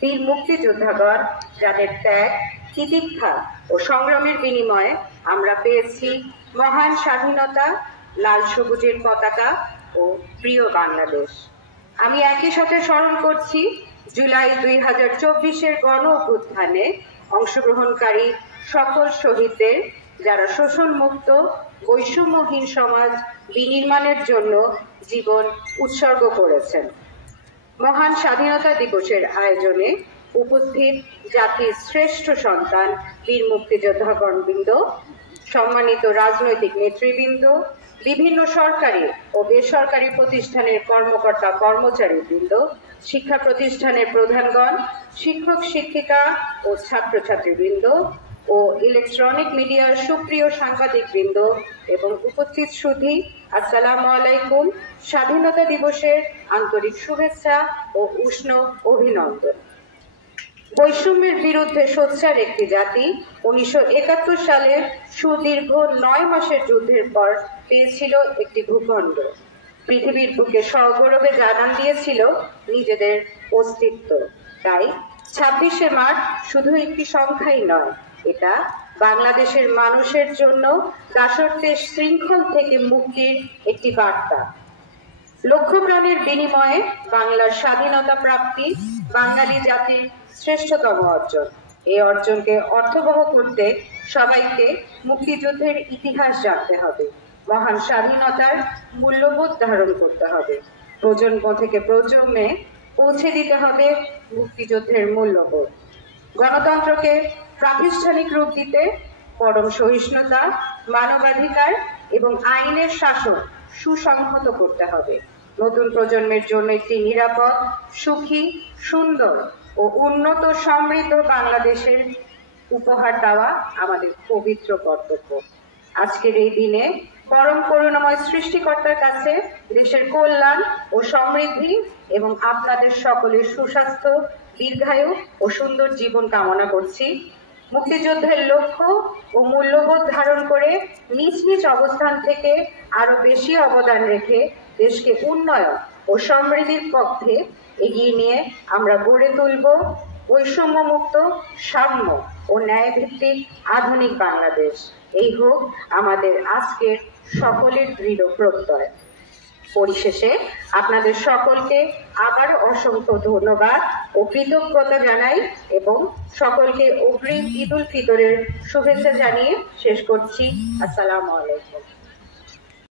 বীর মুক্তিযোদ্ধাগণ যাদের ত্যাগ, তিতিক্ষা ও সংগ্রামের বিনিময়ে আমরা পেয়েছি মহান স্বাধীনতা, লাল সবুজের পতাকা ও প্রিয় বাংলাদেশ। আমি একই সাথে স্মরণ করছি জুলাই 2024-এর গণ অভ্যুত্থানে অংশগ্রহণকারী সকল শহীদদের, যারা শোষণমুক্ত বৈষম্যহীন সমাজ বিনির্মাণের জন্য জীবন উৎসর্গ করেছেন। মহান স্বাধীনতা দিবসের আয়োজনে উপস্থিত জাতির শ্রেষ্ঠ সন্তান বীর মুক্তিযোদ্ধাগণবৃন্দ, সম্মানিত রাজনৈতিক নেতৃবৃন্দ, বিভিন্ন সরকারি ও বেসরকারি প্রতিষ্ঠানের কর্মকর্তা কর্মচারীবৃন্দ, শিক্ষা প্রতিষ্ঠানের প্রধানগণ, শিক্ষক শিক্ষিকা ও ছাত্রছাত্রীবৃন্দ ও ইলেকট্রনিক মিডিয়ার সুপ্রিয় সাংবাদিকবৃন্দ এবং উপস্থিত সুধী, আসসালামু আলাইকুম। স্বাধীনতা দিবসের আন্তরিক শুভেচ্ছা ও উষ্ণ অভিনন্দন। বৈষম্যের বিরুদ্ধে সোচ্চার একটি জাতি 1971 সালের সুদীর্ঘ 9 মাসের যুদ্ধের পর পেয়েছিল একটি ভূখণ্ড। পৃথিবীর বুকে সগৌরবে জানান দিয়েছিল নিজেদের অস্তিত্ব। তাই 26শে মার্চ শুধু একটি সংখ্যাই নয়, এটা বাংলাদেশের মানুষের জন্য দাসত্বের শৃঙ্খল থেকে মুক্তির একটি বার্তা। লক্ষ প্রাণের বিনিময়ে বাংলার স্বাধীনতা প্রাপ্তি বাঙালি জাতির শ্রেষ্ঠতম অর্জন। এই অর্জনকে অর্থবহ করতে সবাইকে মুক্তিযুদ্ধের ইতিহাস জানতে হবে, মহান স্বাধীনতার মূল্যবোধ ধারণ করতে হবে, প্রজন্ম থেকে প্রজন্মে পৌঁছে দিতে হবে মুক্তিযুদ্ধের মূল্যবোধ। গণতন্ত্রকে প্রাতিষ্ঠানিক রূপ দিতে পরম সহিষ্ণুতা, মানবাধিকার এবং আইনের শাসন সুসংহত করতে হবে। নতুন প্রজন্মের জন্য একটি নিরাপদ, সুখী, সুন্দর ও উন্নত সমৃদ্ধ বাংলাদেশের উপহার দেওয়া আমাদের পবিত্র কর্তব্য। আজকের এই দিনে পরম করুণাময় সৃষ্টিকর্তার কাছে দেশের কল্যাণ ও সমৃদ্ধি এবং আপনাদের সকলের সুস্বাস্থ্য, দীর্ঘায়ু ও সুন্দর জীবন কামনা করছি। মুক্তিযুদ্ধের লক্ষ্য ও মূল্যবোধ ধারণ করে নিজ নিজ অবস্থান থেকে আরো বেশি অবদান রেখে দেশকে উন্নয়ন ও সমৃদ্ধির পথে এগিয়ে নিয়ে আমরা গড়ে তুলব বৈষম্যমুক্ত, সাম্য ও ন্যায়ভিত্তিক আধুনিক বাংলাদেশ। এই হোক আমাদের আজকের সকলের দৃঢ় প্রত্যয়। পরিশেষে আপনাদের সকলকে আবার অসংখ্য ধন্যবাদ ও কৃতজ্ঞতা জানাই এবং সকলকে অগ্রিম ঈদ উল ফিতরের শুভেচ্ছা জানিয়ে শেষ করছি। আসসালামু আলাইকুম।